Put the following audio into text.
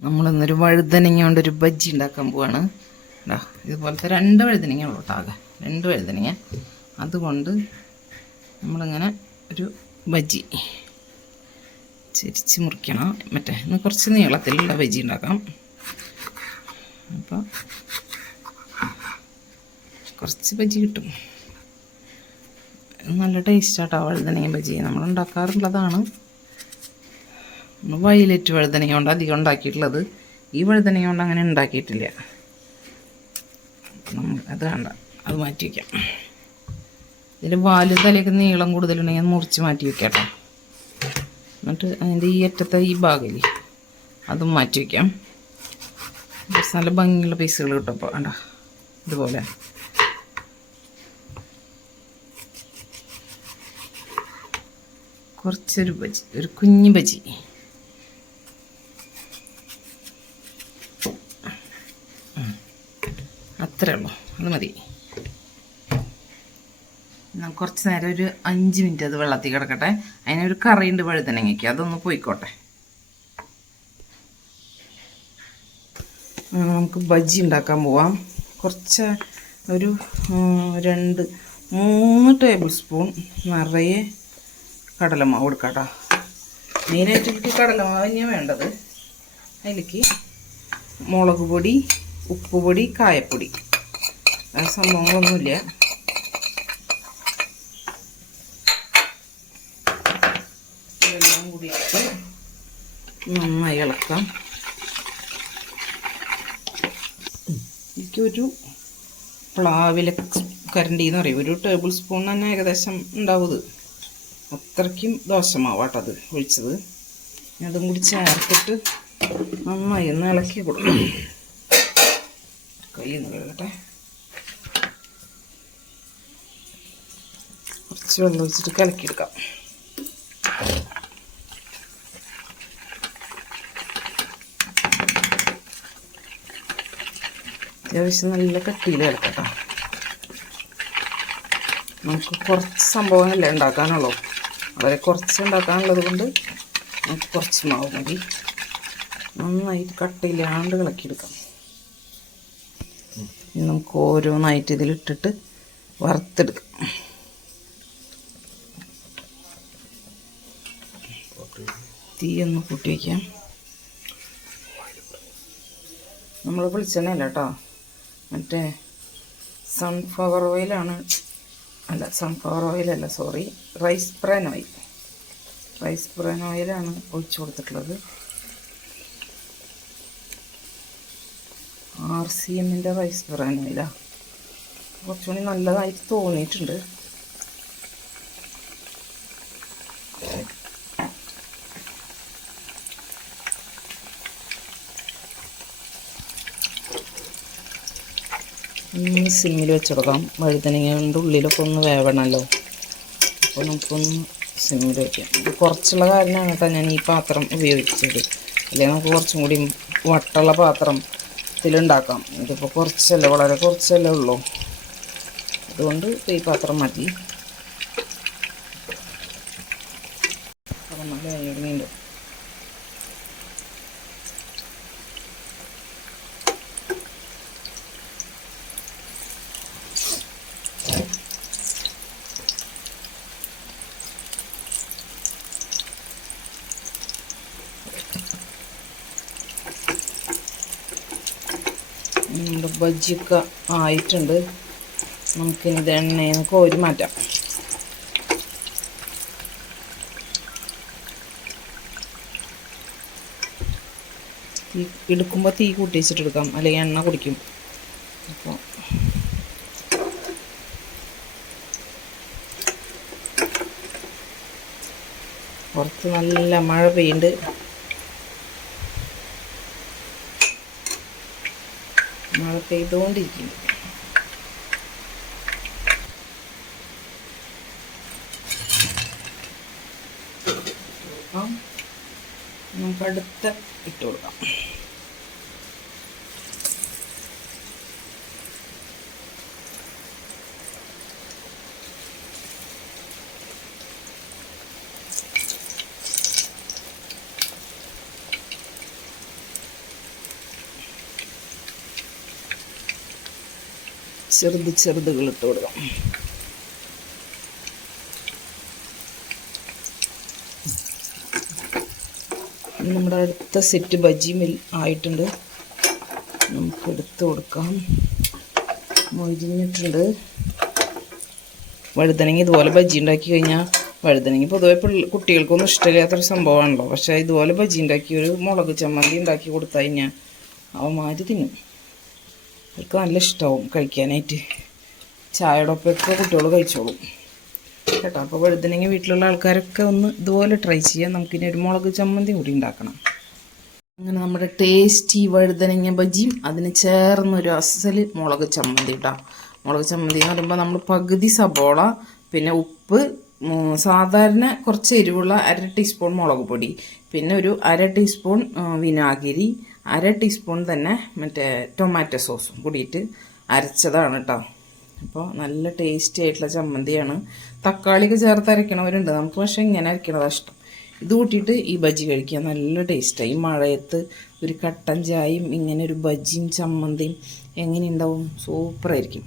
നമ്മളിന്നൊരു വഴുതനങ്ങ കൊണ്ടൊരു ബജ്ജി ഉണ്ടാക്കാൻ പോവാണ്. ഇതാ ഇതുപോലത്തെ രണ്ട് വഴുതനങ്ങ ഉള്ളൂ ആകെ. രണ്ട് വഴുതനങ്ങ. അതുകൊണ്ട് നമ്മളിങ്ങനെ ഒരു ബജ്ജി ചരിച്ച് മുറിക്കണം. മറ്റേ ഇന്ന് കുറച്ച് നീളത്തിലുള്ള ബജ്ജി ഉണ്ടാക്കാം. അപ്പോൾ കുറച്ച് ബജ്ജി കിട്ടും. നല്ല ടേസ്റ്റാട്ടോ വഴുതനങ്ങ ബജ്ജി. നമ്മൾ ഉണ്ടാക്കാറുള്ളതാണ്. വയലറ്റ് വഴുതനങ്ങ കൊണ്ട് അധികം ഉണ്ടാക്കിയിട്ടുള്ളത്. ഈ വഴുതനങ്ങ കൊണ്ട് അങ്ങനെ ഉണ്ടാക്കിയിട്ടില്ല. നമ്മൾ അത് വേണ്ട. അത് മാറ്റി വയ്ക്കാം ഇതിൽ വാൽ തലയൊക്കെ നീളം കൂടുതലുണ്ടെങ്കിൽ അത് മുറിച്ച് മാറ്റി വയ്ക്കാം കേട്ടോ. എന്നിട്ട് അതിന്റെ ഈ അറ്റത്തെ ഈ ഭാഗമില്ലേ അതും മാറ്റി വയ്ക്കാം നല്ല ഭംഗിയുള്ള പീസുകൾ കിട്ടും അപ്പോൾ വേണ്ട ഇതുപോലെ. കുറച്ചൊരു ബജി ഒരു കുഞ്ഞു ബജി. അത്രേ ഉള്ളൂ അത് മതി. കുറച്ച് നേരം ഒരു അഞ്ച് മിനിറ്റ് അത് വെള്ളത്തിൽ കിടക്കട്ടെ. അതിനൊരു കറിയുണ്ട് വഴുതനങ്ങയ്ക്ക്. അതൊന്ന് പോയിക്കോട്ടെ. നമുക്ക് ബജ്ജി ഉണ്ടാക്കാൻ പോവാം. കുറച്ച് ഒരു രണ്ട് മൂന്ന് ടേബിൾ സ്പൂൺ നിറയെ കടലമാവ് കൊടുക്കാം കേട്ടോ മെയിനായിട്ട് എനിക്ക് കടലമാവ് തന്നെയാണ് വേണ്ടത്. അതിലേക്ക് മുളക് പൊടി ഉപ്പ് പൊടി കായപ്പൊടി. ആ സംഭവങ്ങളൊന്നുമില്ല. ഇതെല്ലാം കൂടി ഇട്ട് നന്നായി ഇളക്കാം. എനിക്കൊരു പ്ലാവിലെ കരണ്ടി എന്ന് പറയും ഒരു ടേബിൾ സ്പൂൺ തന്നെ ഏകദേശം ഉണ്ടാവുന്നത് അത്രയ്ക്കും ദോശമാവാട്ടത് ഒഴിച്ചത്. അതും കൂടി ചേർത്തിട്ട് നന്നായി ഒന്ന് ഇളക്കി കൊടുക്കണം. കൈ ഒന്ന് കഴുകട്ടെ. കുറച്ച് വെള്ളം ഒഴിച്ചിട്ട് കലക്കിയെടുക്കാം. അത്യാവശ്യം നല്ല കട്ടിയിൽ കിടക്കട്ടോ നമുക്ക് കുറച്ച് സംഭവങ്ങളല്ലേ ഉണ്ടാക്കാനുള്ളൂ. വളരെ കുറച്ച് ഉണ്ടാക്കാനുള്ളത് കൊണ്ട് നമുക്ക് കുറച്ച് മാവ് മതി. നന്നായിട്ട് കട്ടയില്ലാണ്ട് കിളക്കിയെടുക്കാം ഇനി നമുക്ക് ഓരോന്നായിട്ട് ഇതിലിട്ടിട്ട് വറുത്തെടുക്കാം. തീ ഒന്ന് കൂട്ടി വയ്ക്കാം നമ്മൾ വെളിച്ചെണ്ണയല്ല കേട്ടോ മറ്റേ സൺഫ്ലവർ ഓയിലാണ് അല്ല sunflower ഓയിലല്ല sorry rice bran oil rice bran ഓയിലാണ് ഒഴിച്ചു കൊടുത്തിട്ടുള്ളത്. ആർ സി എമ്മിന്റെ റൈസ് ബ്രാൻ ഓയിലാണ് കുറച്ചുകൂടി നല്ലതായിട്ട് തോന്നിയിട്ടുണ്ട്. ഒന്ന് സിമ്മിൽ വെച്ച് കൊടുക്കാം വഴുതനങ്ങയുടെ ഉള്ളിലൊക്കെ ഒന്ന് വേവണമല്ലോ അപ്പോൾ നമുക്കൊന്ന് സിമ്മിൽ വയ്ക്കാം കുറച്ചുള്ള കാരണമാണ് കേട്ടോ ഞാൻ ഈ പാത്രം ഉപയോഗിച്ചത്. അല്ലെങ്കിൽ നമുക്ക് കുറച്ചും കൂടി വട്ടുള്ള പാത്രം ഇതിലുണ്ടാക്കാം ഇതിപ്പോൾ കുറച്ചല്ലേ? വളരെ കുറച്ചല്ലേ ഉള്ളൂ. അതുകൊണ്ട് ഈ പാത്രം മതി അപ്പോൾ നല്ല എണ്ണയുണ്ട് നമ്മുടെ ബജ്ജിയൊക്കെ ആയിട്ടുണ്ട്. നമുക്കിനി ഇത് എണ്ണയിൽ നിന്ന് കോരി മാറ്റാം. തീ എടുക്കുമ്പോൾ തീ കൂട്ടി വെച്ചിട്ട് എടുക്കാം അല്ലെങ്കിൽ എണ്ണ കുടിക്കും. അപ്പോൾ കുറച്ച് നല്ല മഴ പെയ്യുന്നുണ്ട്. മഴ പെയ്തുകൊണ്ടിരിക്കുന്നു അപ്പം നമുക്ക് അടുത്ത ഇട്ട് കൊടുക്കാം. ചെറുത് ചെറുതുകൾ ഇട്ട് കൊടുക്കാം. നമ്മുടെ അടുത്ത സെറ്റ് ബജി മിൽ ആയിട്ടുണ്ട്. നമുക്ക് എടുത്തു കൊടുക്കാം. മൊഴിഞ്ഞിട്ടുണ്ട് വഴുതനങ്ങ ഇതുപോലെ ബജി ഉണ്ടാക്കി കഴിഞ്ഞാൽ വഴുതനങ്ങ പൊതുവെ പിള്ളേർ കുട്ടികൾക്കൊന്നും ഇഷ്ടമില്ലാത്തൊരു സംഭവമാണല്ലോ. പക്ഷേ ഇതുപോലെ ബജി ഉണ്ടാക്കി ഒരു മുളക് ചമ്മന്തി ഉണ്ടാക്കി കൊടുത്തു കഴിഞ്ഞാൽ അവന്മാർ തിന്നും. അവർക്ക് നല്ല ഇഷ്ടമാവും കഴിക്കാനായിട്ട്. ചായയുടെ ഒപ്പമൊക്കെ കുട്ടികൾ കഴിച്ചോളും. കേട്ടോ അപ്പോൾ വഴുതനങ്ങ വീട്ടിലുള്ള ആൾക്കാരൊക്കെ ഒന്ന് ഇതുപോലെ ട്രൈ ചെയ്യാം നമുക്കിനി ഒരു മുളക് ചമ്മന്തി കൂടി ഉണ്ടാക്കണം. അങ്ങനെ നമ്മുടെ ടേസ്റ്റി വഴുതനങ്ങ ബജിയും അതിന് ചേർന്നൊരു അസൽ മുളക് ചമ്മന്തി ഇട്ടാം മുളക് ചമ്മന്തി എന്ന് പറയുമ്പോൾ നമ്മൾ പകുതി സബോള പിന്നെ ഉപ്പ് സാധാരണ കുറച്ച് എരിവുള്ള അര ടീസ്പൂൺ മുളക് പൊടി പിന്നെ ഒരു അര ടീസ്പൂൺ വിനാഗിരി അര ടീസ്പൂൺ തന്നെ മറ്റേ ടൊമാറ്റോ സോസും കൂടിയിട്ട് അരച്ചതാണ് കേട്ടോ അപ്പോൾ നല്ല ടേസ്റ്റി ആയിട്ടുള്ള ചമ്മന്തിയാണ്. തക്കാളിക്ക് ചേർത്ത് അരയ്ക്കണവരുണ്ട്. നമുക്ക് പക്ഷേ ഇങ്ങനെ അരയ്ക്കണതാണ് ഇഷ്ടം. ഇത് കൂട്ടിയിട്ട് ഈ ബജി കഴിക്കുക. നല്ല ടേസ്റ്റായി ഈ മഴയത്ത് ഒരു കട്ടൻ ചായയും ഇങ്ങനെ ഒരു ബജിയും ചമ്മന്തിയും എങ്ങനെയുണ്ടാവും സൂപ്പറായിരിക്കും.